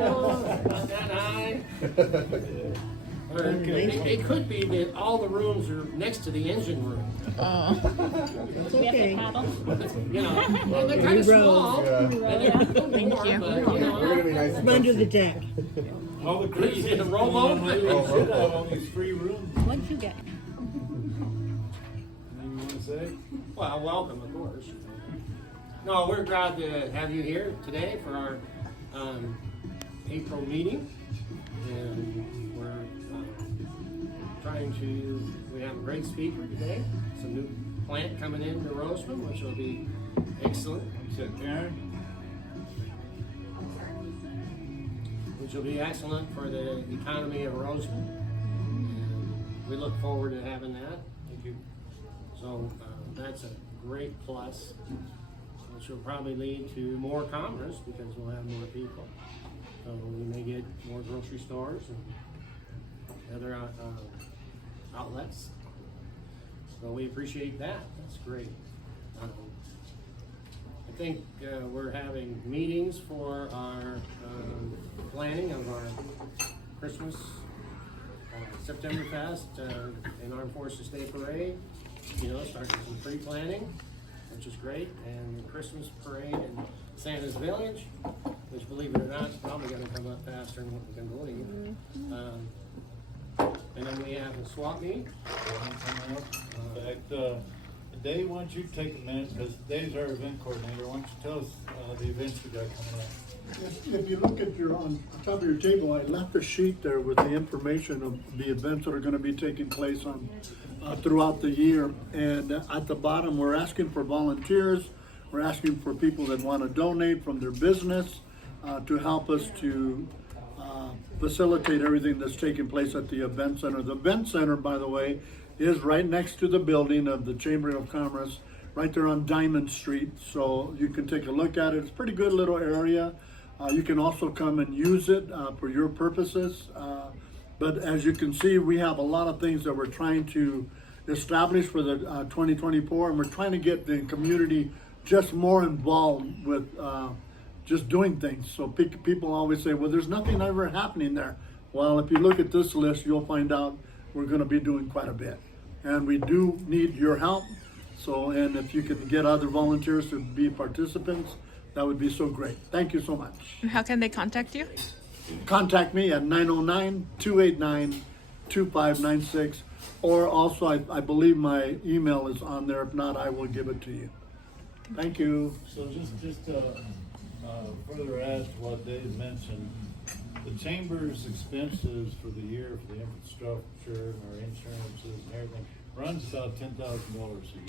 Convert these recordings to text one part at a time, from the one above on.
Not that high. Or it could be that all the rooms are next to the engine room. Oh. It's okay. You know, well, they're kind of small. Yeah. Thank you. But, We're gonna be nice and Under the comfy. deck. All the You crazy get a roll over. should have all these free rooms. What'd you get? Anything you want to say? Well, welcome, of course. No, we're glad to have you here today for our April meeting. And we're we have a great speaker today. Some new plant coming in to Roseman, which will be excellent. You said Karen? Which will be excellent for the economy of Roseman. And we look forward to having that. Thank you. So that's a great plus, which will probably lead to more commerce because we'll have more people. So we may get more grocery stores and other outlets. So we appreciate that. That's great. I think we're having meetings for our planning of our Christmas September Fest and Armed Forces Day Parade. You know, starting some pre-planning, which is great, and the Christmas parade in Santa's Village, which, believe it or not, is probably going to come up faster than what we can believe. And then we have a swap meet. In fact, Dave, why don't you take a minute, because Dave's our event coordinator. Why don't you tell us the events we got coming up? If you look at on top of your table, I left a sheet there with the information of the events that are going to be taking place on throughout the year. And at the bottom, we're asking for volunteers. We're asking for people that want to donate from their business to help us to facilitate everything that's taking place at the event center. The event center, by the way, is right next to the building of the Chamber of Commerce, right there on Diamond Street. So you can take a look at it. It's a pretty good little area. You can also come and use it for your purposes. But as you can see, we have a lot of things that we're trying to establish for the 2024, and we're trying to get the community just more involved with just doing things. So people always say, well, there's nothing ever happening there. Well, if you look at this list, you'll find out we're going to be doing quite a bit. And we do need your help. So, and if you can get other volunteers to be participants, that would be so great. Thank you so much. How can they contact you? Contact me at 909-289-2596. Or also, I believe my email is on there. If not, I will give it to you. Thank you. So just further add to what Dave mentioned, the chamber's expenses for the year for the infrastructure and our insurances and everything runs about $10,000 a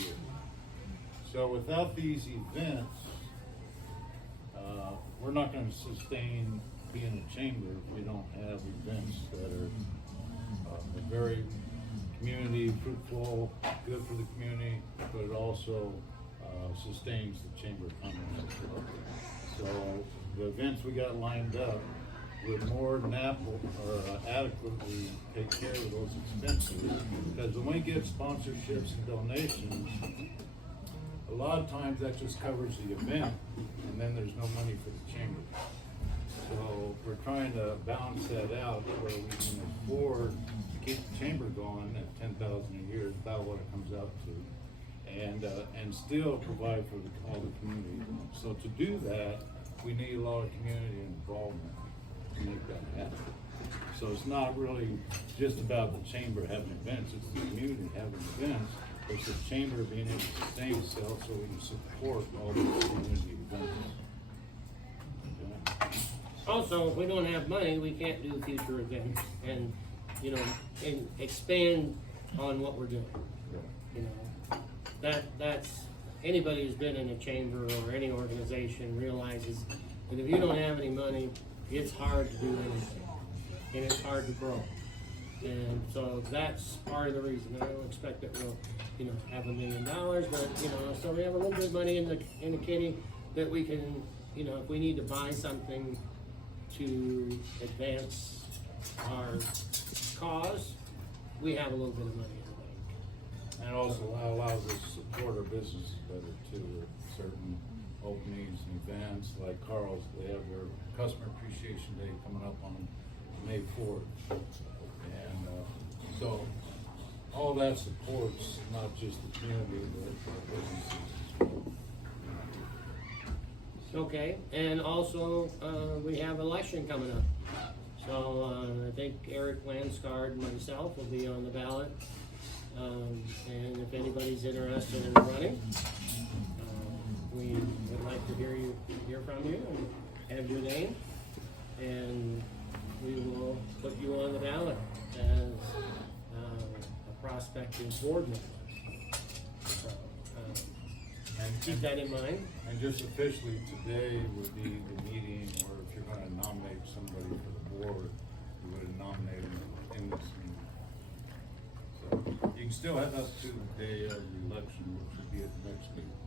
year. So without these events, we're not going to sustain being a chamber if we don't have events that are very community fruitful, good for the community, but it also sustains the chamber of commerce. So the events we got lined up would more than adequately take care of those expenses, because when we get sponsorships and donations, a lot of times that just covers the event, and then there's no money for the chamber. So we're trying to balance that out where we can afford to keep the chamber going at $10,000 a year, is about what it comes out to, and still provide for all the community. So to do that, we need a lot of community involvement to make that happen. So it's not really just about the chamber having events, it's the community having events. It's the chamber being able to sustain itself so we can support all those community events. Okay. Also, if we don't have money, we can't do future events and, you know, and expand on what we're doing. You know, that's anybody who's been in a chamber or any organization realizes that if you don't have any money, it's hard to do anything, and it's hard to grow. And so that's part of the reason. I don't expect that we'll, you know, have $1 million, but you know, so we have a little bit of money in the kitty that we can, you know, if we need to buy something to advance our cause, we have a little bit of money in the bank. And it also allows us to support our businesses better too, with certain openings and events, like Carl's, they have their Customer Appreciation Day coming up on May 4th. And so all that supports not just the community, but businesses. Okay, and also, we have election coming up. So, I think Eric Lanscard and myself will be on the ballot. And if anybody's interested in running, we would like to hear from you and have your name. And we will put you on the ballot as a prospective board member. So, keep that in mind. And just officially, today would be the meeting where if you're gonna nominate somebody for the board, you would nominate them in this meeting. So you can still have up to the day of the election, which would be at the next meeting.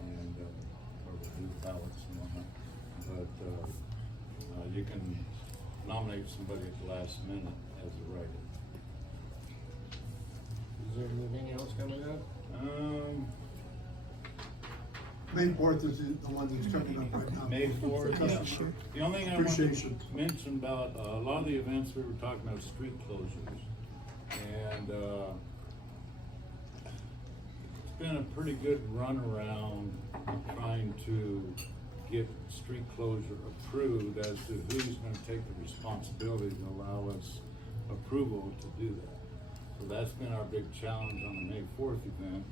And, or we'll do the ballots and whatnot. But, you can nominate somebody at the last minute as a writer. Is there anything else coming up? May 4th is the one that's coming up right now. May 4th, yeah. Customer The only thing I want to appreciation. mention about a lot of the events we were talking about, street closures. And it's been a pretty good run around trying to get street closure approved as to who's gonna take the responsibility to allow us approval to do that. So that's been our big challenge on the May 4th event.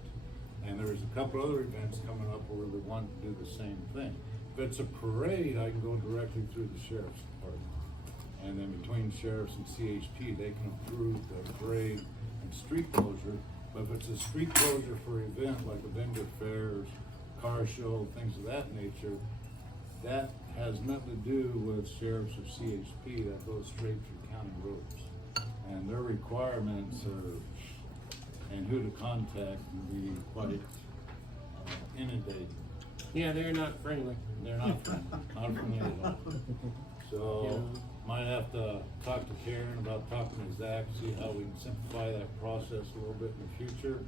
And there's a couple other events coming up where we want to do the same thing. If it's a parade, I can go directly through the sheriff's department. And then between sheriffs and CHP, they can approve the parade and street closure. But if it's a street closure for an event like a vendor fairs, car show, things of that nature, that has nothing to do with sheriffs or CHP. That goes straight through county roads. And their requirements are, and who to contact can be quite inundating. Yeah, they're not friendly. They're not friendly at all. So, might have to talk to Karen about talking to Zach, see how we can simplify that process a little bit in the future.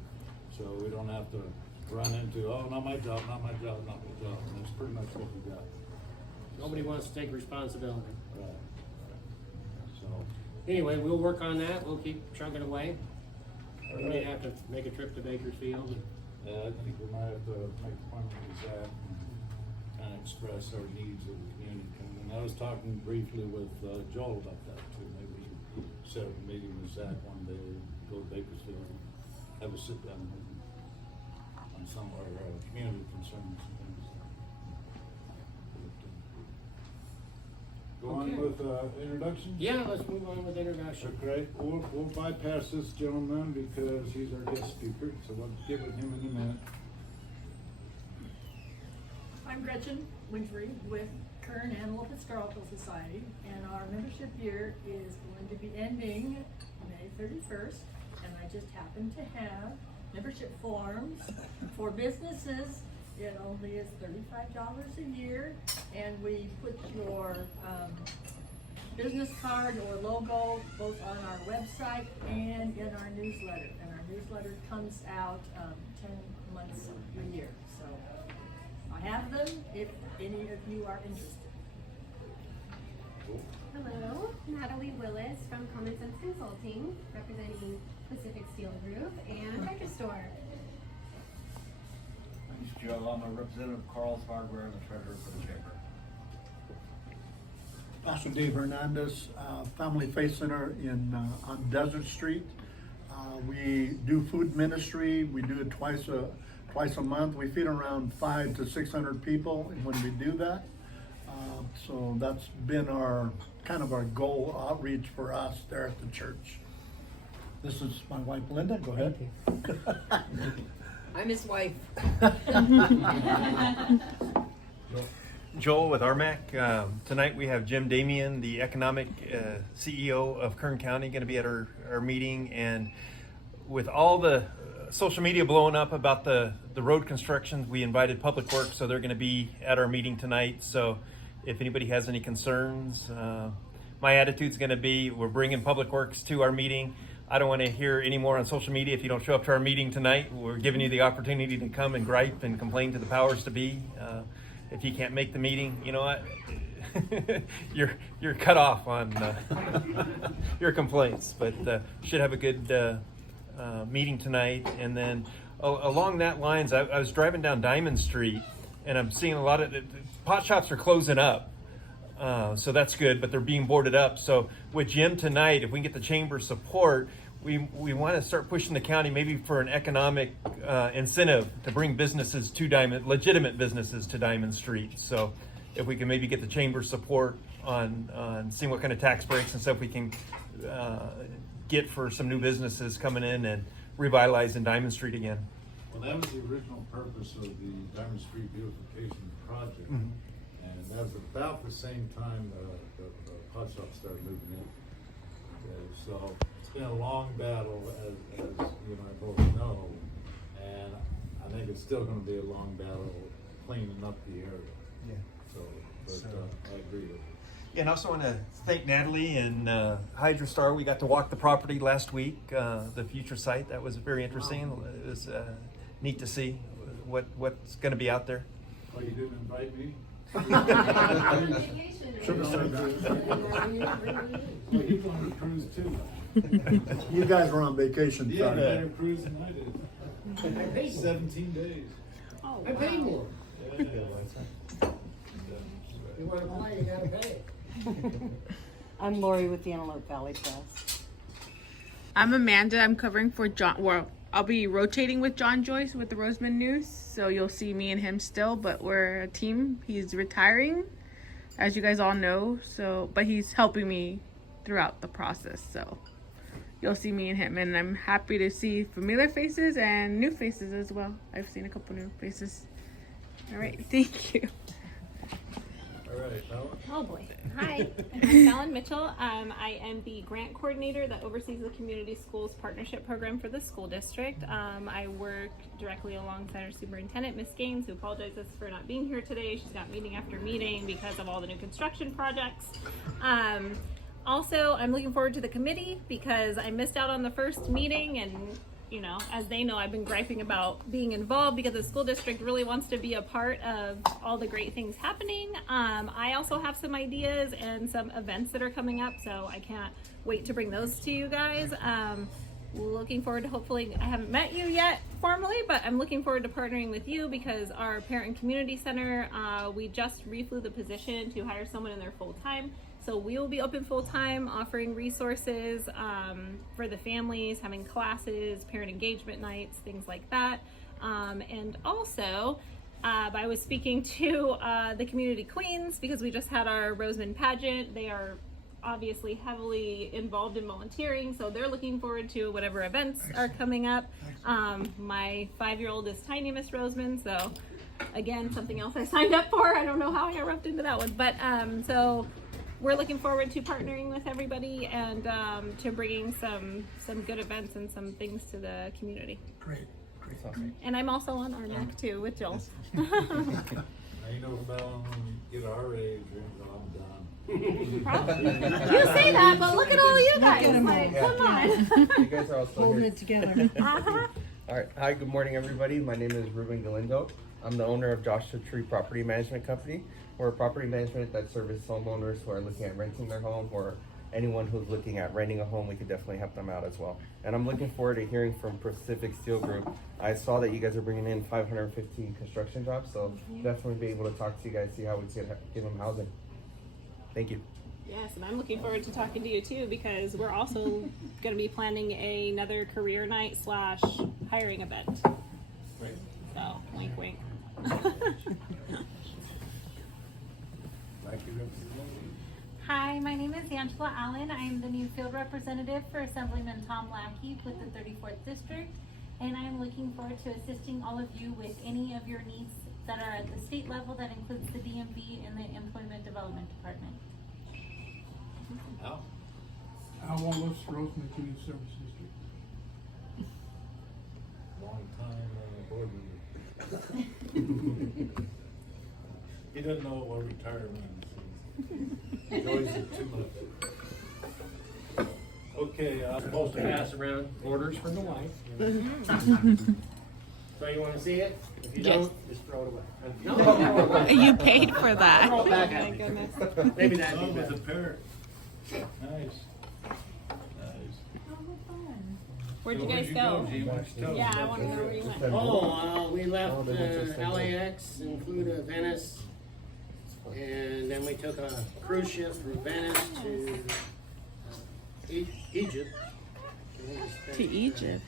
So we don't have to run into, oh, not my job, not my job, not my job. And that's pretty much what we got. Nobody wants to take responsibility. Right. So, Anyway, we'll work on that. We'll keep chugging away. We may have to make a trip to Bakersfield. I think we might have to make a point with Zach and kind of express our needs of the community. And I was talking briefly with Joel about that too. Maybe we can set up a meeting with Zach one day, go to Bakersfield, and have a sit down with him on some of our community concerns and things. Go on Okay. with introductions? Yeah, let's move on with introduction. Okay, we'll bypass this gentleman because he's our guest speaker, so we'll give it him in a minute. I'm Gretchen Winfrey with Kern Animal Historical Society, and our membership year is going to be ending May 31st, and I just happen to have membership forms for businesses. It only is $35 a year, and we put your business card or logo both on our website and in our newsletter. And our newsletter comes out 10 months a year. So I have them if any of you are interested. Hello, Natalie Willis from Common Sense Consulting, representing Pacific Steel Group and Tractor Store. My name's Joe. I'm a representative of Carl's Hardware and the treasurer for the chamber. Pastor Dave Hernandez, Family Faith Center on Desert Street. We do food ministry. We do it twice a month. We feed around 500 to 600 people when we do that. So that's been our goal outreach for us there at the church. This is my wife Linda. Go ahead. I'm his wife. Joel with RMAC. Tonight we have Jim Damian, the economic CEO of Kern County, going to be at our meeting. And with all the social media blowing up about the road constructions, we invited Public Works, so they're going to be at our meeting tonight. So if anybody has any concerns, my attitude's going to be we're bringing Public Works to our meeting. I don't want to hear any more on social media if you don't show up to our meeting tonight. We're giving you the opportunity to come and gripe and complain to the powers to be. If you can't make the meeting, you know what? you're cut off on your complaints, but should have a good meeting tonight. And then along that lines, I was driving down Diamond Street, and I'm seeing a lot of pot shops are closing up. So that's good, but they're being boarded up. So with Jim tonight, if we can get the chamber support, we want to start pushing the county maybe for an economic incentive to bring businesses to legitimate businesses to Diamond Street. So if we can maybe get the chamber support on seeing what kind of tax breaks and stuff we can get for some new businesses coming in and revitalizing Diamond Street again. Well, that was the original purpose of the Diamond Street beautification project. Mhm. And that was about the same time the pot shops started moving in. So it's been a long battle, as you and I both know, and I think it's still going to be a long battle cleaning up the area. Yeah. But I agree with you. And I also want to thank Natalie and HydroStar. We got to walk the property last week, the future site. That was very interesting. It was neat to see what's going to be out there. Oh, you didn't invite me? Should have said that. Well, you wanted to cruise too. You guys were on vacation, Yeah, sorry. better cruise than I did. I paid 17 days. Oh, I paid more. Yeah. You want to play, you gotta pay. I'm Lori with the Antelope Valley Press. I'm Amanda. I'm covering for John. Well, I'll be rotating with John Joyce with the Roseman News, so you'll see me and him still. But we're a team. He's retiring, as you guys all know. But he's helping me throughout the process. So you'll see me and him, and I'm happy to see familiar faces and new faces as well. I've seen a couple new faces. All right, thank you. All right, Bella. Oh boy. Hi, I'm Fallon Mitchell. I am the grant coordinator that oversees the Community Schools Partnership Program for the school district. I work directly alongside our superintendent, Miss Gaines, who apologizes for not being here today. She's got meeting after meeting because of all the new construction projects. Also, I'm looking forward to the committee because I missed out on the first meeting, and as they know, I've been griping about being involved because the school district really wants to be a part of all the great things happening. I also have some ideas and some events that are coming up, so I can't wait to bring those to you guys. Looking forward to hopefully, I haven't met you yet formally, but I'm looking forward to partnering with you because our Parent and Community Center, we just reflew the position to hire someone in there full time. So we will be open full time, offering resources for the families, having classes, parent engagement nights, things like that. And also, I was speaking to the community queens because we just had our Roseman pageant. They are obviously heavily involved in volunteering, so they're looking forward to whatever events are coming up. My 5-year-old is Tiny Miss Roseman, so again, something else I signed up for. I don't know how I got roped into that one, but so we're looking forward to partnering with everybody and to bringing some good events and some things to the community. Great. And I'm also on RMAC too with Joel. Now you know about when you get our age, I'm done. You say that, but look at all you guys. Like, come on. You guys are all still Holding here. it together. Uh-huh. All right. Hi, good morning, everybody. My name is Ruben Galindo. I'm the owner of Joshua Tree Property Management Company. We're a property management that services homeowners who are looking at renting their home, or anyone who's looking at renting a home. We could definitely help them out as well. And I'm looking forward to hearing from Pacific Steel Group. I saw that you guys are bringing in 550 construction jobs, so definitely be able to talk to you guys, see how we can give them housing. Thank you. Yes, and I'm looking forward to talking to you too because we're also going to be planning another career night / hiring event. Right. So, wink, wink. Thank you, Representative. Hi, my name is Angela Allen. I am the new field representative for Assemblyman Tom Lackey with the 34th District, and I am looking forward to assisting all of you with any of your needs that are at the state level. That includes the DMV and the Employment Development Department. Al? Al Wallace, Roseman Community Service District. Long time board member. He doesn't know what retirement is. Enjoys it too much. Okay, Supposed to pass around orders from the wife. So you want to see it? If you Yes. don't, just throw it away. No, don't throw it away. You paid for that. Throw it back Oh at my me. goodness. Maybe that'd oh, be with better. the parrot. Nice. Nice. Oh, fun. Where'd So you guys go? Gee, why don't you tell us Yeah, I about want to know your where you trip? went. Oh, we left Oh, they went to Istanbul. LAX and flew to Venice. And then we took a cruise ship from Venice to Egypt. And we spent, To Egypt.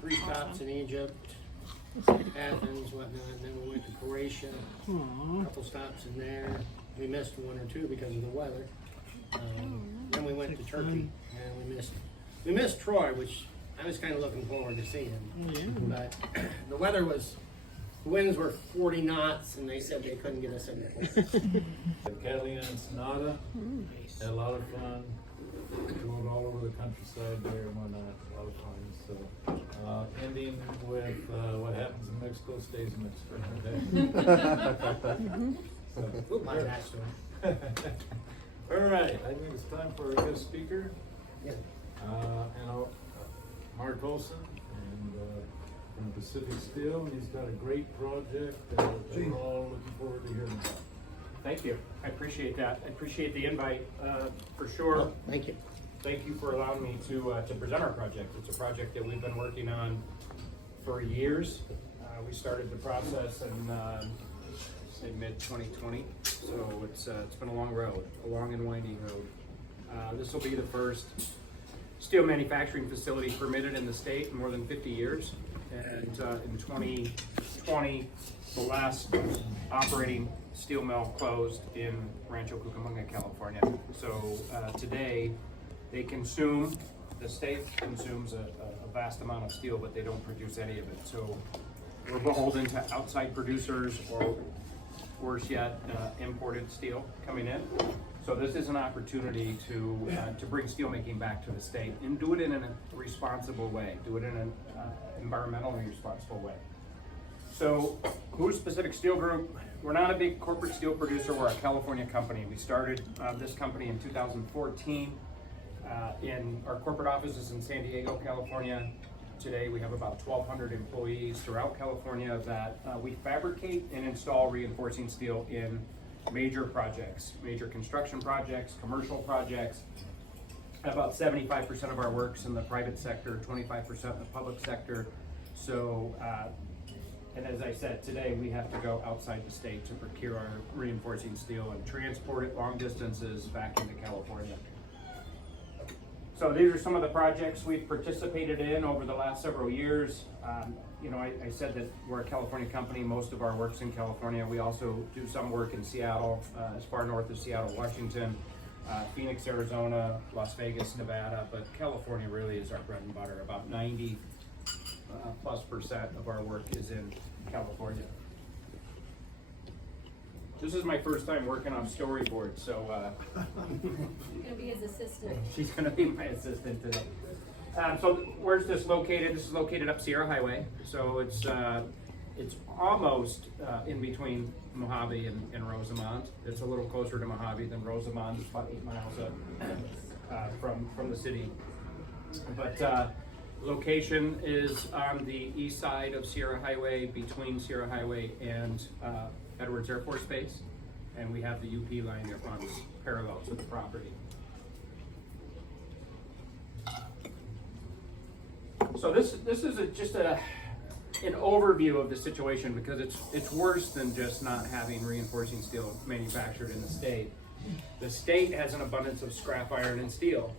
3 stops in Egypt, Athens, whatnot, and then we went to Croatia, a couple stops in there. We missed 1 or 2 because of the weather. Then we went to Turkey, and we missed Troy, which I was kind of looking forward to seeing. But the weather was, the winds were 40 knots, and they said they couldn't get us in there. Catalina and Sonata, had a lot of fun. Drove all over the countryside there and whatnot, a lot of fun. So, ending with what happens in Mexico stays in Mexico. Okay? Who mind that story? All right, I think it's time for our guest speaker. Yeah. Mark Olsen, and from Pacific Steel. He's got a great project that we're all looking forward to hearing about. Thank you. I appreciate that. I appreciate the invite, for sure. Oh, thank you. Thank you for allowing me to present our project. It's a project that we've been working on for years. We started the process in, say mid-2020. So it's been a long road, a long and winding road. This will be the first steel manufacturing facility permitted in the state in more than 50 years. And in 2020, the last operating steel mill closed in Rancho Cucamonga, California. So today, the state consumes a vast amount of steel, but they don't produce any of it. So we're beholden to outside producers, or worse yet, imported steel coming in. So this is an opportunity to bring steelmaking back to the state and do it in a responsible way, do it in an environmentally responsible way. So who's Pacific Steel Group? We're not a big corporate steel producer, we're a California company. We started this company in 2014. In our corporate offices in San Diego, California. Today we have about 1,200 employees throughout California that we fabricate and install reinforcing steel in major projects, major construction projects, commercial projects. About 75% of our work's in the private sector, 25% in the public sector. So, and as I said, today we have to go outside the state to procure our reinforcing steel and transport it long distances back into California. So these are some of the projects we've participated in over the last several years. You know, I said that we're a California company. Most of our work's in California. We also do some work in Seattle, as far north as Seattle, Washington, Phoenix, Arizona, Las Vegas, Nevada. But California really is our bread and butter. About 90+% of our work is in California. This is my first time working on storyboards, so I'm gonna be his assistant. she's gonna be my assistant today. So where's this located? This is located up Sierra Highway. So it's almost in between Mojave and Rosamond. It's a little closer to Mojave than Rosamond. It's about 8 miles up from the city. But location is on the east side of Sierra Highway, between Sierra Highway and Edwards Air Force Base, and we have the UP line that runs parallel to the property. So this is just an overview of the situation, because it's worse than just not having reinforcing steel manufactured in the state. The state has an abundance of scrap iron and steel,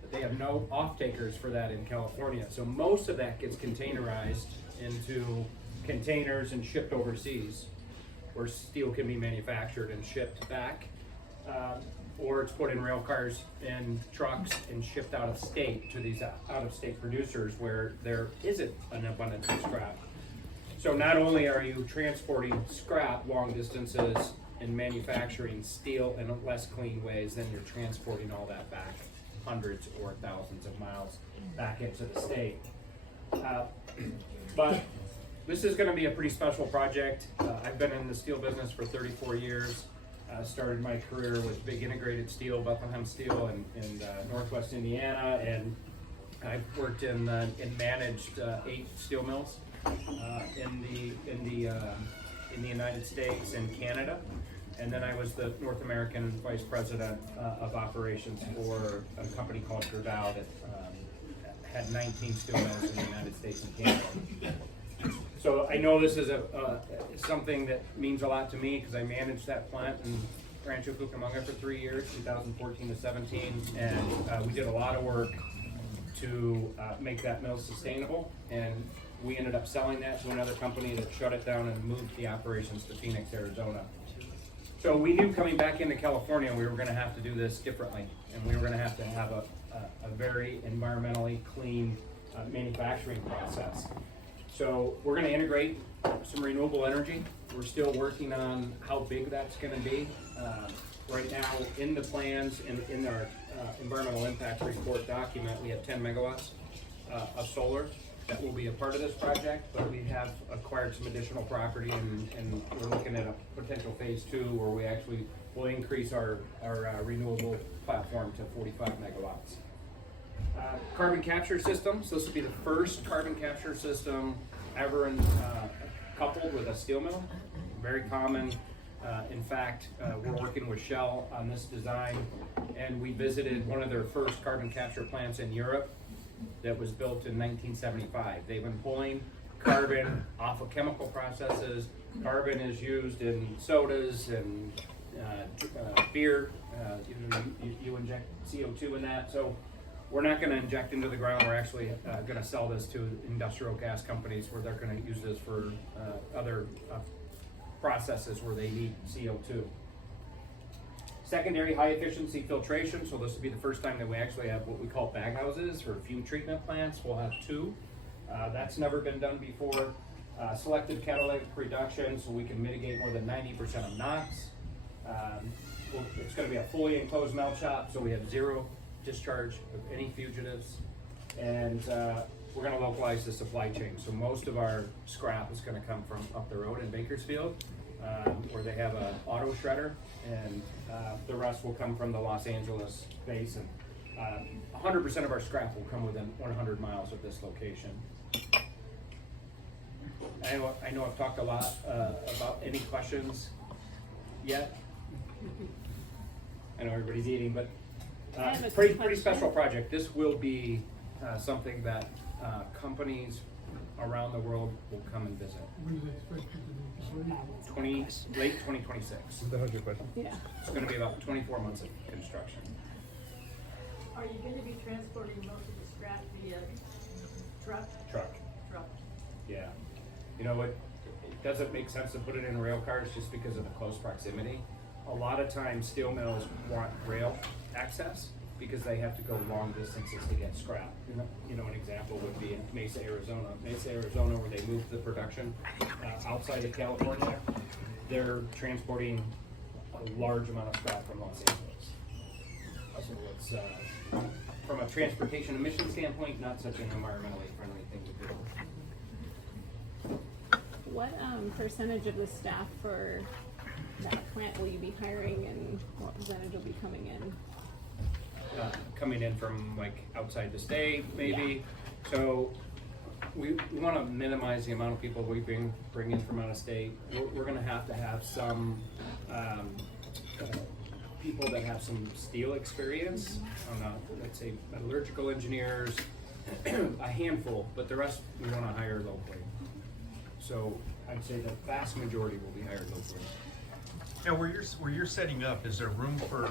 but they have no off-takers for that in California. So most of that gets containerized into containers and shipped overseas, where steel can be manufactured and shipped back, or it's put in rail cars and trucks and shipped out of state to these out-of-state producers where there isn't an abundance of scrap. So not only are you transporting scrap long distances and manufacturing steel in less clean ways, then you're transporting all that back hundreds or thousands of miles back into the state. But this is going to be a pretty special project. I've been in the steel business for 34 years. Started my career with Big Integrated Steel, Bethlehem Steel in Northwest Indiana, and I've worked in managed 8 steel mills in the United States and Canada, and then I was the North American Vice President of Operations for a company called Gerdau that had 19 steel mills in the United States and Canada. So I know this is something that means a lot to me because I managed that plant in Rancho Cucamonga for 3 years, 2014 to 17, and we did a lot of work to make that mill sustainable, and we ended up selling that to another company that shut it down and moved the operations to Phoenix, Arizona. So we knew coming back into California we were going to have to do this differently, and we were going to have a very environmentally clean manufacturing process. So we're going to integrate some renewable energy. We're still working on how big that's going to be. Right now, in the plans, in our environmental impact report document, we have 10 megawatts of solar that will be a part of this project, but we have acquired some additional property, and we're looking at a potential phase 2 where we actually will increase our renewable platform to 45 megawatts. Carbon capture systems. This will be the first carbon capture system ever coupled with a steel mill. Very common. In fact, we're working with Shell on this design, and we visited one of their first carbon capture plants in Europe that was built in 1975. They've been pulling carbon off of chemical processes. Carbon is used in sodas and beer. You inject CO2 in that. So we're not going to inject into the ground. We're actually going to sell this to industrial gas companies where they're going to use this for other processes where they need CO2. Secondary high efficiency filtration. So this will be the first time that we actually have what we call bag houses for fume treatment plants. We'll have 2. That's never been done before. Selective catalytic reduction, so we can mitigate more than 90% of NOx. It's going to be a fully enclosed melt shop, so we have 0 discharge of any fugitives, and we're going to localize the supply chain. So most of our scrap is going to come from up the road in Bakersfield, where they have an auto shredder, and the rest will come from the Los Angeles basin. 100% of our scrap will come within 100 miles of this location. I know I've talked a lot about any questions yet. I know everybody's eating, but pretty special project. This will be something that companies around the world will come and visit. Late 2026. That was your question. Yeah. It's going to be about 24 months of construction. Are you going to be transporting most of the scrap via truck? Truck. Yeah. You know what? It doesn't make sense to put it in rail cars just because of the close proximity. A lot of times steel mills want rail access because they have to go long distances to get scrap. You know, an example would be in Mesa, Arizona. Mesa, Arizona, where they moved the production outside of California, they're transporting a large amount of scrap from Los Angeles. So it's, from a transportation emission standpoint, not such an environmentally friendly thing to do. What percentage of the staff for that plant will you be hiring, and what percentage will be coming in? Coming in from like outside the state, maybe. Yeah. So we want to minimize the amount of people we bring in from out of state. We're going to have some people that have some steel experience. Let's say metallurgical engineers, a handful, but the rest we want to hire locally. So I'd say the vast majority will be hired locally. Now, where you're setting up, is there room for,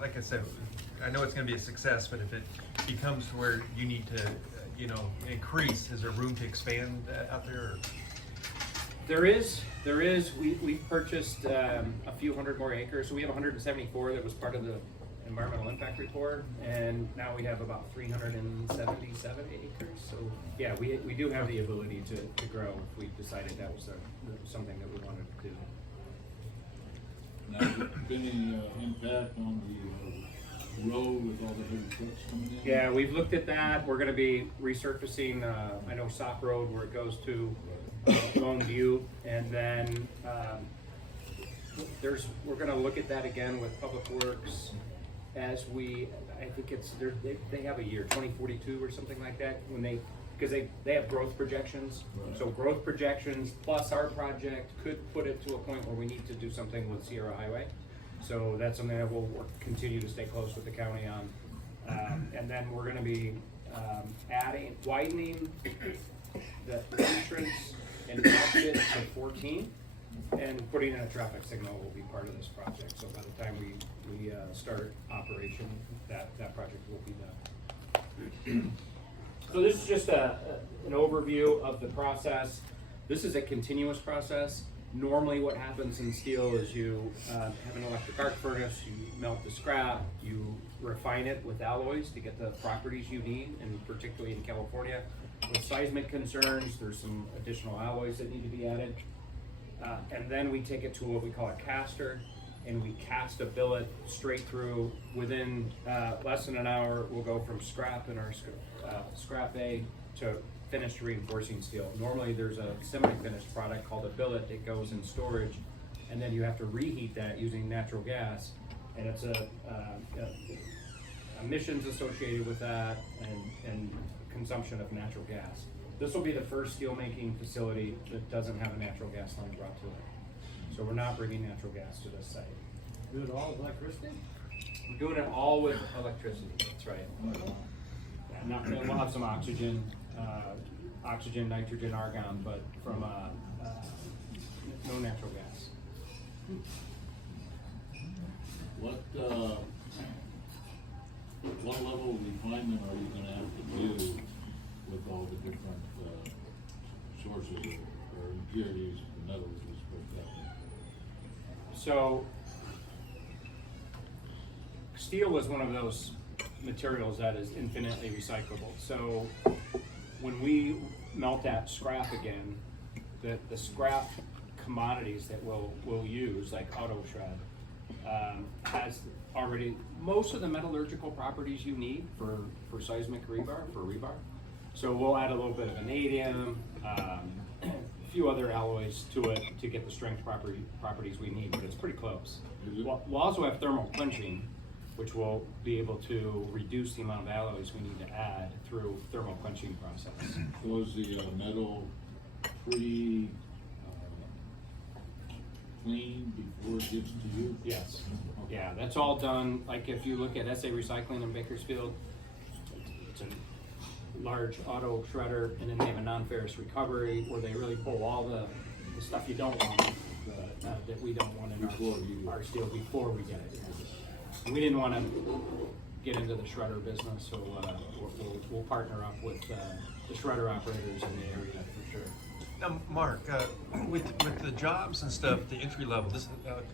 like I said, I know it's going to be a success, but if it becomes where you need to, increase, is there room to expand out there? Or? There is. We purchased a few hundred more acres. So we have 174 that was part of the environmental impact report, and now we have about 377 acres. So yeah, we do have the ability to grow if we decided that was something that we wanted to do. Now, any impact on the road with all the heavy trucks coming in? Yeah, we've looked at that. We're going to be resurfacing, I know Sock Road where it goes to Lone View, and then we're gonna look at that again with Public Works as I think they have a year, 2042 or something like that, because they have growth projections. Right. So growth projections plus our project could put it to a point where we need to do something with Sierra Highway. So that's something that we'll continue to stay close with the county on. And then we're gonna be widening the entrance and exit to 14, and putting in a traffic signal will be part of this project. So by the time we start operation, that project will be done. So this is just an overview of the process. This is a continuous process. Normally what happens in steel is you have an electric arc furnace, you melt the scrap, you refine it with alloys to get the properties you need, and particularly in California, with seismic concerns, there's some additional alloys that need to be added. And then we take it to what we call a caster, and we cast a billet straight through. Within less than an hour, we'll go from scrap in our scrap bay to finished reinforcing steel. Normally there's a semi-finished product called a billet that goes in storage, and then you have to reheat that using natural gas, and it's emissions associated with that and consumption of natural gas. This will be the first steelmaking facility that doesn't have a natural gas line brought to it. So we're not bringing natural gas to this site. Do it all with electricity? We're doing it all with electricity, that's right. And we'll have some oxygen, nitrogen, argon, but from no natural gas. What level of refinement are you gonna have to do with all the different sources or impurities of metals you spoke of? So steel is one of those materials that is infinitely recyclable. So when we melt that scrap again, the scrap commodities that we'll use, like auto shred, has already most of the metallurgical properties you need for seismic rebar, for rebar. So we'll add a little bit of vanadium, a few other alloys to it to get the strength properties we need, but it's pretty close. We'll also have thermal quenching, which will be able to reduce the amount of alloys we need to add through thermal quenching process. So is the metal clean before it gets to you? Yes. Yeah, that's all done. Like if you look at SA Recycling in Bakersfield, it's a large auto shredder, and then they have a non-ferrous recovery where they really pull all the stuff you don't want, that we don't want in our steel before we get it. We didn't want to get into the shredder business, so we'll partner up with the shredder operators in the area for sure. Now, Mark, with the jobs and stuff, the entry level, this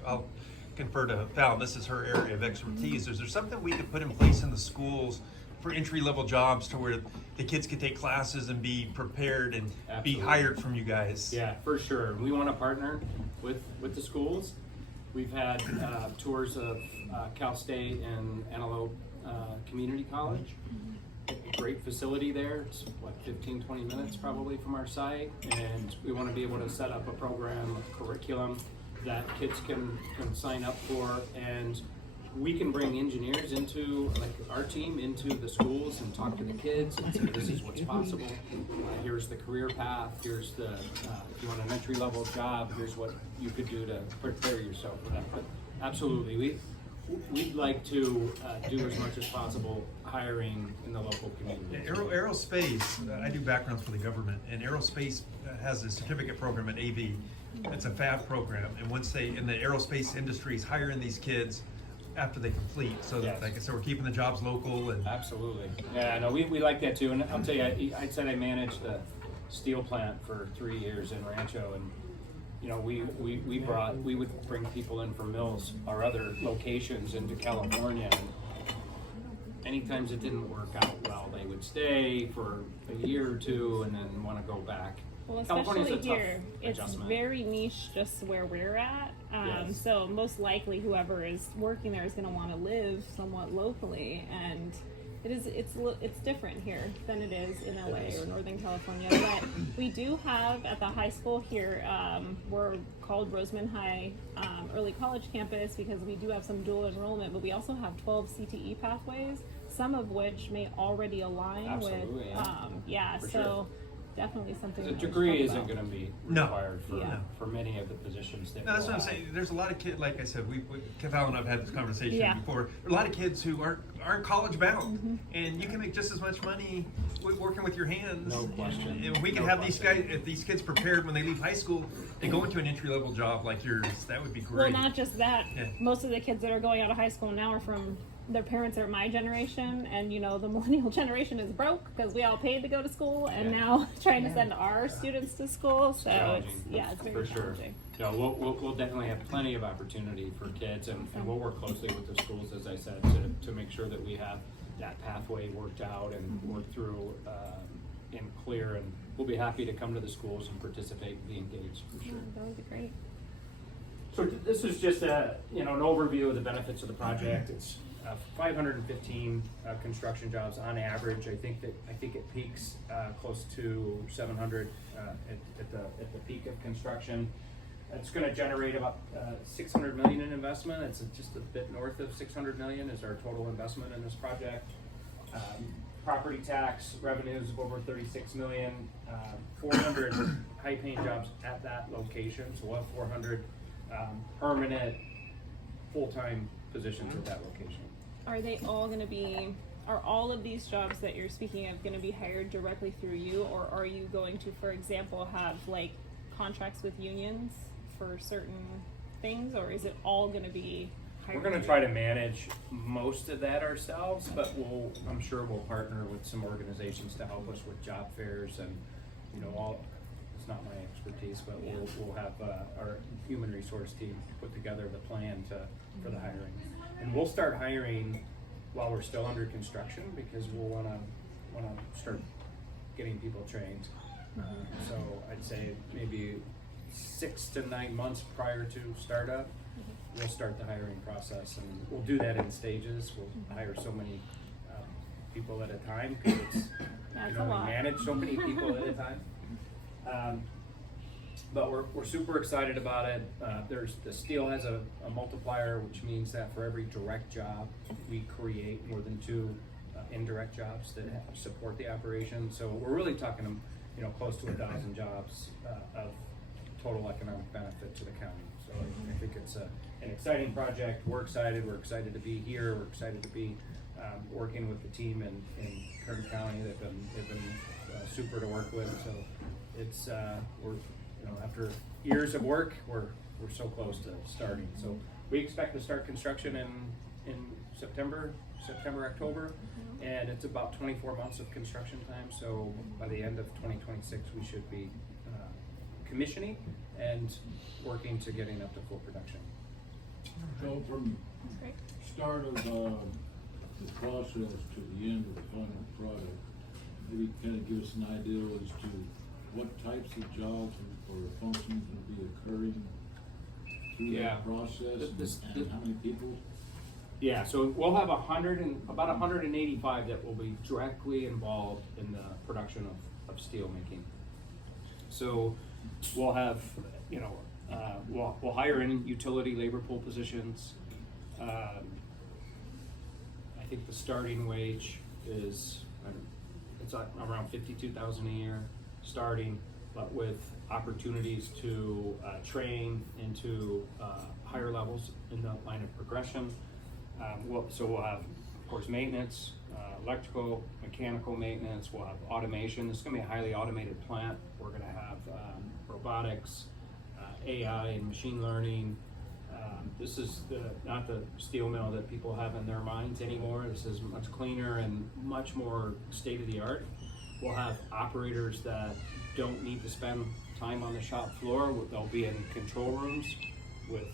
I'll confer to Fallon. This is her area of expertise. Is there something we could put in place in the schools for entry level jobs to where the kids could take classes and be prepared and be hired from you guys? Yeah, for sure. We want to partner with the schools. We've had tours of Cal State and Antelope Community College. Great facility there. It's what, 15, 20 minutes probably from our site, and we want to be able to set up a program, a curriculum that kids can sign up for, and we can bring engineers into, like our team, into the schools and talk to the kids and say, this is what's possible. Here's the career path. Here's the, if you want an entry level job, here's what you could do to prepare yourself for that. But absolutely, we'd like to do as much as possible hiring in the local community. Aerospace, I do backgrounds for the government, and aerospace has a certificate program at AV. It's a FAB program, and once they, in the aerospace industry, is hiring these kids after they complete, so that, like I said, we're keeping the jobs local. And absolutely, yeah, no, we like that too. And I'll tell you, I said I managed the steel plant for 3 years in Rancho, and you know, we would bring people in from mills or other locations into California. And many times it didn't work out well. They would stay for a year or two and then want to go back. Well, California's especially a here, tough it's adjustment. very niche just where we're at. Yes. So most likely whoever is working there is going to want to live somewhat locally. And it's different here than it is in LA or Northern California. But we do have at the high school here, we're called Roseman High Early College Campus because we do have some dual enrollment, but we also have 12 CTE pathways, some of which may already align Absolutely, with yeah. For so sure. definitely something. The that we should degree talk isn't about. going to be No. required for, Yeah. for many of the positions that No, that's we'll what I'm have. saying. There's a lot of kids, like I said, Keval and I've had this conversation Yeah. before. There are a lot of kids who aren't college bound, and you can make just as much money working with your hands. No question. And we can No have these question. guys, if these kids prepared when they leave high school, they go into an entry level job like yours. That would be great. Well, not just that. Yeah. Most of the kids that are going out of high school now are from their parents are my generation, and you know the millennial generation is broke because we all paid to go to school, and Yeah. now trying to send our students to school. So Challenging, it's very for sure. challenging. No, we'll definitely have plenty of opportunity for kids, and we'll work closely with the schools, as I said, to make sure that we have that pathway worked out and worked through and clear. And we'll be happy to come to the schools and participate and be engaged for sure. That would be great. So this is just an overview of the benefits of the project. It's 515 construction jobs on average. I think it peaks close to 700 at the peak of construction. It's going to generate about 600 million in investment. It's just a bit north of 600 million is our total investment in this project. Property tax revenues of over 36 million. 400 high-paying jobs at that location. So we'll have 400 permanent full-time positions at that location. Are they all going to be? Are all of these jobs that you're speaking of going to be hired directly through you, or are you going to, for example, have like contracts with unions for certain things, or is it all going to be hired? We're going to try to manage most of that ourselves, but I'm sure we'll partner with some organizations to help us with job fairs and it's not my expertise, but we'll have our human resource team put together the plan for the hiring. And we'll start hiring while we're still under construction because we'll want to start getting people trained. So I'd say maybe 6 to 9 months prior to startup, we'll start the hiring process, and we'll do that in stages. We'll hire so many people at a time because That's we a lot. manage so many people at a time. But we're super excited about it. The steel has a multiplier, which means that for every direct job, we create more than 2 indirect jobs that support the operation. So we're really talking, close to 1,000 jobs of total economic benefit to the county. So I think it's an exciting project. We're excited. We're excited to be here. We're excited to be working with the team in Kern County. They've been super to work with. So it's after years of work, we're so close to starting. So we expect to start construction in September, October, and it's about 24 months of construction time. So by the end of 2026, we should be commissioning and working to getting up to full production. So from start of the process to the end of the final product, maybe kind of give us an idea as to what types of jobs or functions will be occurring through that process, and how many people? Yeah, so we'll have about 185 that will be directly involved in the production of steel making. So we'll have, we'll hire in utility labor pool positions. I think the starting wage is it's around 52,000 a year starting, but with opportunities to train into higher levels in the line of progression. So we'll have, of course, maintenance, electrical, mechanical maintenance. We'll have automation. This is going to be a highly automated plant. We're going to have robotics, AI, and machine learning. This is not the steel mill that people have in their minds anymore. This is much cleaner and much more state-of-the-art. We'll have operators that don't need to spend time on the shop floor. They'll be in control rooms with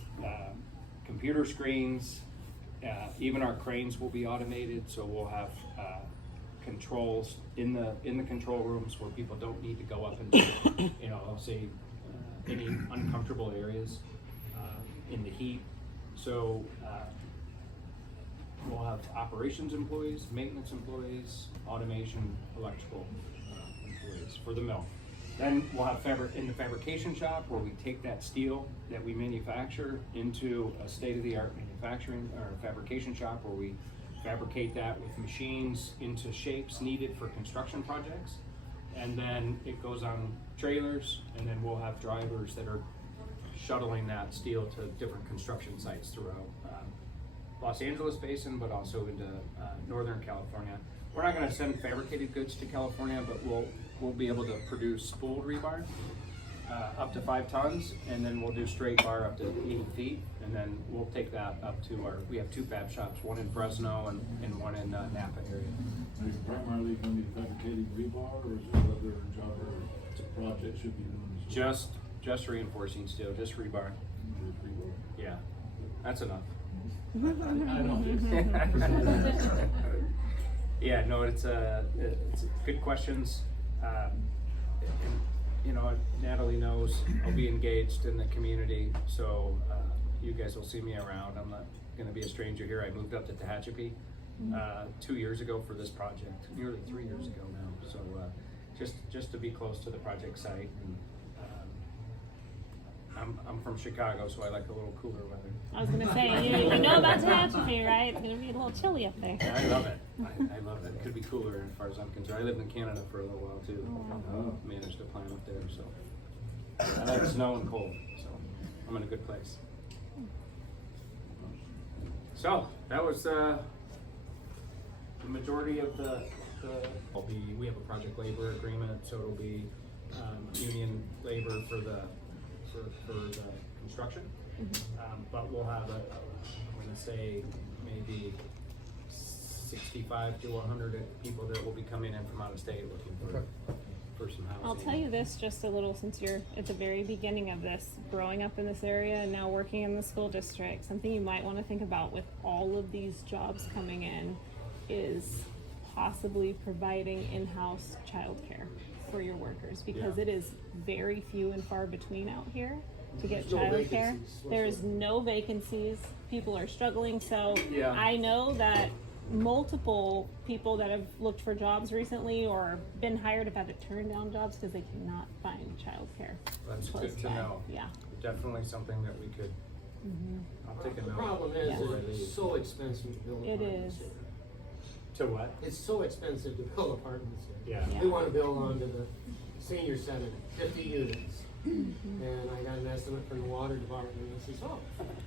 computer screens. Even our cranes will be automated, so we'll have controls in the control rooms where people don't need to go up into, I'll say, any uncomfortable areas in the heat. So we'll have operations employees, maintenance employees, automation, electrical employees for the mill. Then we'll have in the fabrication shop where we take that steel that we manufacture into a state-of-the-art manufacturing or fabrication shop where we fabricate that with machines into shapes needed for construction projects. And then it goes on trailers, and then we'll have drivers that are shuttling that steel to different construction sites throughout Los Angeles basin, but also into Northern California. We're not gonna send fabricated goods to California, but we'll be able to produce spooled rebar up to 5 tons, and then we'll do straight bar up to 80 feet, and then we'll take that up to we have 2 fab shops, one in Fresno and one in Napa area. Are you primarily gonna be fabricating rebar, or is there other job or projects should be doing? Just reinforcing steel, just rebar. Just rebar. Yeah, that's enough. I know. Yeah, no, it's good questions. You know, Natalie knows I'll be engaged in the community, so you guys will see me around. I'm not gonna be a stranger here. I moved up to Tehachapi 2 years ago for this project, nearly 3 years ago now. So just to be close to the project site. And, I'm from Chicago, so I like a little cooler weather. I was gonna say, you know about Tehachapi, right? It's gonna be a little chilly up there. I love it. I love it. It could be cooler as far as I'm concerned. I lived in Canada for a little while too. Managed to plant up there, so I like snow and cold. So I'm in a good place. So that was the majority of the. We have a project labor agreement, so it'll be union labor for the construction. But we'll have I'm gonna say maybe 65 to 100 people that will be coming in from out of state looking for some housing. I'll tell you this just a little, since you're at the very beginning of this, growing up in this area and now working in the school district, something you might want to think about with all of these jobs coming in is possibly providing in-house childcare for your workers, because it is very few and far between out here to get childcare. There's no vacancies. People are struggling. So I know that multiple people that have looked for jobs recently or been hired have had to turn down jobs because they cannot find childcare. That's good to know. Yeah. Definitely something that we could. I'll take a note. The problem is it's so expensive to build It apartments is. here. To what? It's so expensive to build apartments here. Yeah. We want to build onto the senior center, 50 units. And I got an estimate from the water department, and it says, oh,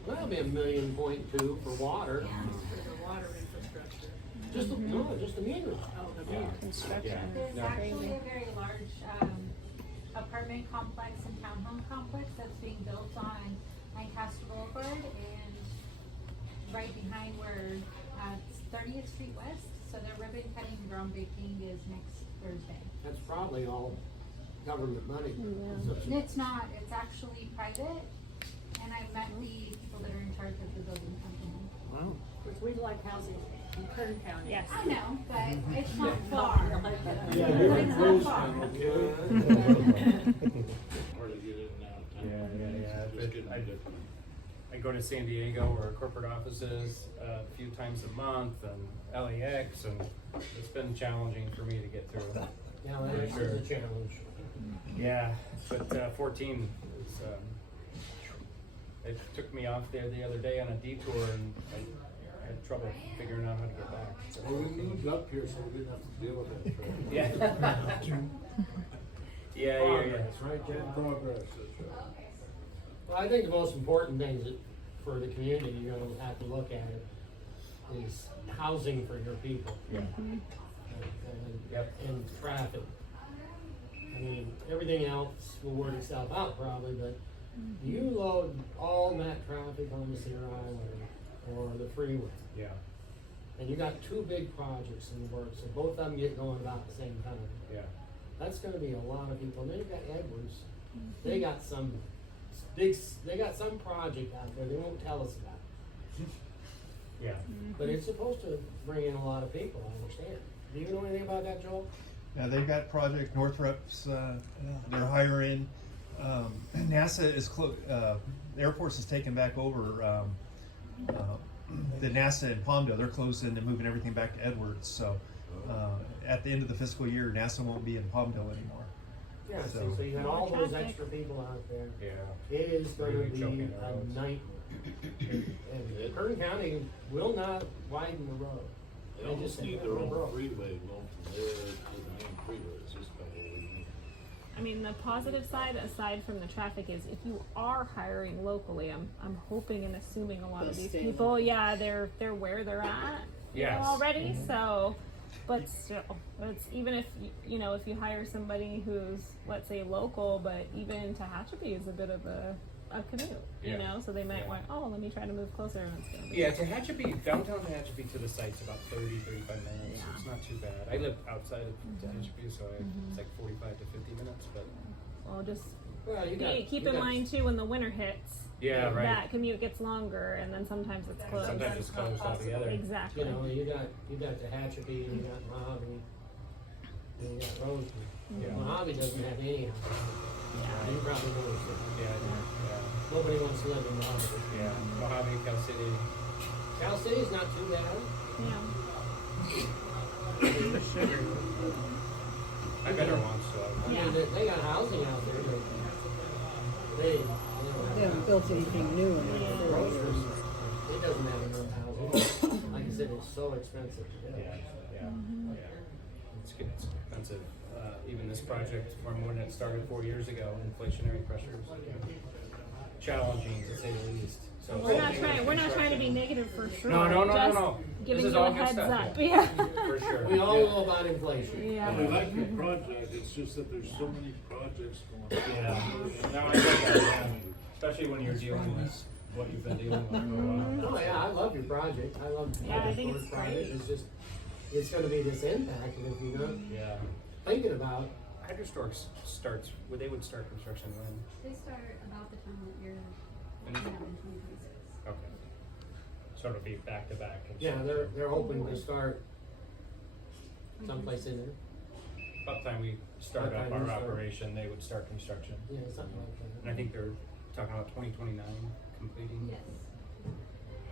that'll be $1.2 million for water. For the water infrastructure. Just the meters. Oh, the meters. Construction. There's is actually crazy. a very large apartment complex and townhome complex that's being built on Lancaster Boulevard and right behind where it's 30th Street West. So their ribbon cutting and groundbreaking is next Thursday. That's probably all government money. And it's not, it's actually private, and I met the people that are in charge of the building company. Wow. Which we'd like housing in Kern County. Yes. I know, but it's not far. It's not far. I go to San Diego where our corporate office is a few times a month, and LAX, and it's been challenging for me to get through. Yeah, that is a challenge. Yeah, but 14 is, it took me off there the other day on a detour, and I had trouble figuring out how to get back. So. Well, we moved up here, so we didn't have to deal with that traffic. Yeah. Yeah. Progress, right, Jen? Progress, that's right. Well, I think the most important things that for the community, you're gonna have to look at it, is housing for your people. Yeah. And traffic. I mean, everything else will work itself out probably, but you load all that traffic on the Sierra Island or the freeway. Yeah. And you got 2 big projects in the works, and both of them get going about the same time. Yeah. That's gonna be a lot of people. And then you got Edwards. They got some project out there they won't tell us about. Yeah. But it's supposed to bring in a lot of people, I understand. Do you know anything about that, Joel? Yeah, they've got Project Northrop's, they're hiring. NASA is the Air Force has taken back over the NASA in Palmdale, they're closing and moving everything back to Edwards. So at the end of the fiscal year, NASA won't be in Palmdale anymore. Yeah, So- so you got all those extra people out there. Yeah. It is gonna Really be choking a roads. nightmare. And Kern County will not widen the road. They They almost just need need their a own road. freeway going from there to the main freeway, it's just about what we need. I mean, the positive side, aside from the traffic, is if you are hiring locally, I'm hoping and assuming a lot of these people, yeah, they're where they're at, you know, Yes. already. So, but still, it's even if you know if you hire somebody who's, let's say, local, but even Tehachapi is a bit of a commute, you Yeah. know, so they might Yeah. want, oh, let me try to move closer, and it's gonna be Yeah, Tehachapi, downtown Tehachapi to the site's about 30-35 minutes. It's not too bad. I live outside of Tehachapi, so it's like 45 to 50 minutes, but well, just Well, you got. keep you in got- mind too when the winter hits. yeah, right. That commute gets longer, and then sometimes it's closed. Sometimes it's closed altogether. Exactly. You know, you got Tehachapi, you got Mojave, and you got Roseman. Yeah. Mojave doesn't have any houses. Yeah. You probably know this. Yeah, Nobody wants to live in Mojave. yeah. Mojave, Cal City. Cal City's not too bad. Yeah. I've been there once, so. I Yeah. mean, they got housing out there, but they don't They haven't built anything new in Yeah. like 40 years. It doesn't have enough housing. Like I said, it's so expensive to build. Yeah, it's expensive. Even this project, from when it started 4 years ago, inflationary pressures, challenging to say the least. So We're not trying to be negative for sure. No. Just This giving is you all a good heads stuff, up. yeah. Yeah. For sure. We all know about inflation. Yeah. We like your project, it's just that there's so many projects going on. Yeah. No, I get that, yeah. Especially when you're dealing with what you've been dealing with for a while. Oh yeah, I love your project. I love the Yeah, I think it's project. great. It's just, it's gonna be this impact, and if you're not Yeah. thinking about, Hydrostorks starts, they would start construction when? They start about the time that you're in 2026. Okay. So it'll be back to back. yeah, they're hoping to start someplace in there. About the time we start By the up time our we start. operation, they would start construction. Yeah, something like And that. I think they're talking about 2029 completing. Yes.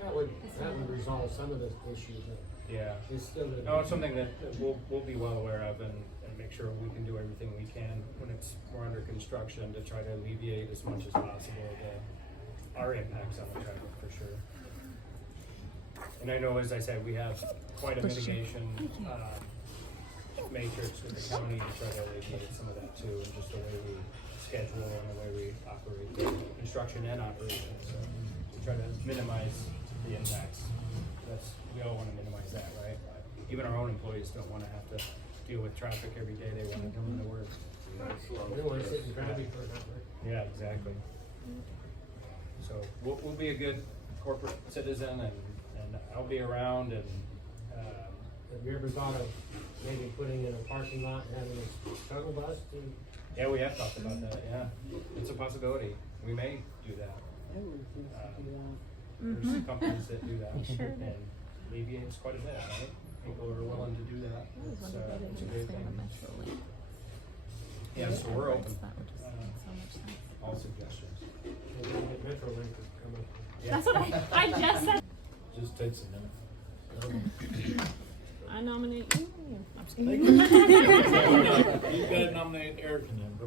That would resolve some of the issues, but Yeah. it's still. gonna No, be- it's something that we'll be well aware of and make sure we can do everything we can when it's more under construction to try to alleviate as much as possible our impacts on the traffic for sure. And I know, as I said, we have quite a mitigation matrix with the county to try to alleviate some of that too, and just the way we schedule and the way we operate the construction and operations. So we try to minimize the impacts. We all want to minimize that, right? Even our own employees don't want to have to deal with traffic every day. They want to come into work. They want to sit in traffic for an hour. Yeah, exactly. So we'll be a good corporate citizen, and I'll be around, and Have you ever thought of maybe putting in a parking lot and having a shuttle bus to? yeah, we have talked about that. Yeah, it's a possibility. We may do that. There's some companies that do that, and alleviates quite a bit, right? People are willing to do that. It's a great thing. Yeah, so we're open. All suggestions. Maybe get Metrolink to come up. Yeah. That's what I just said. Just takes a minute. I nominate you. I'm just kidding. You gotta nominate Eric and him.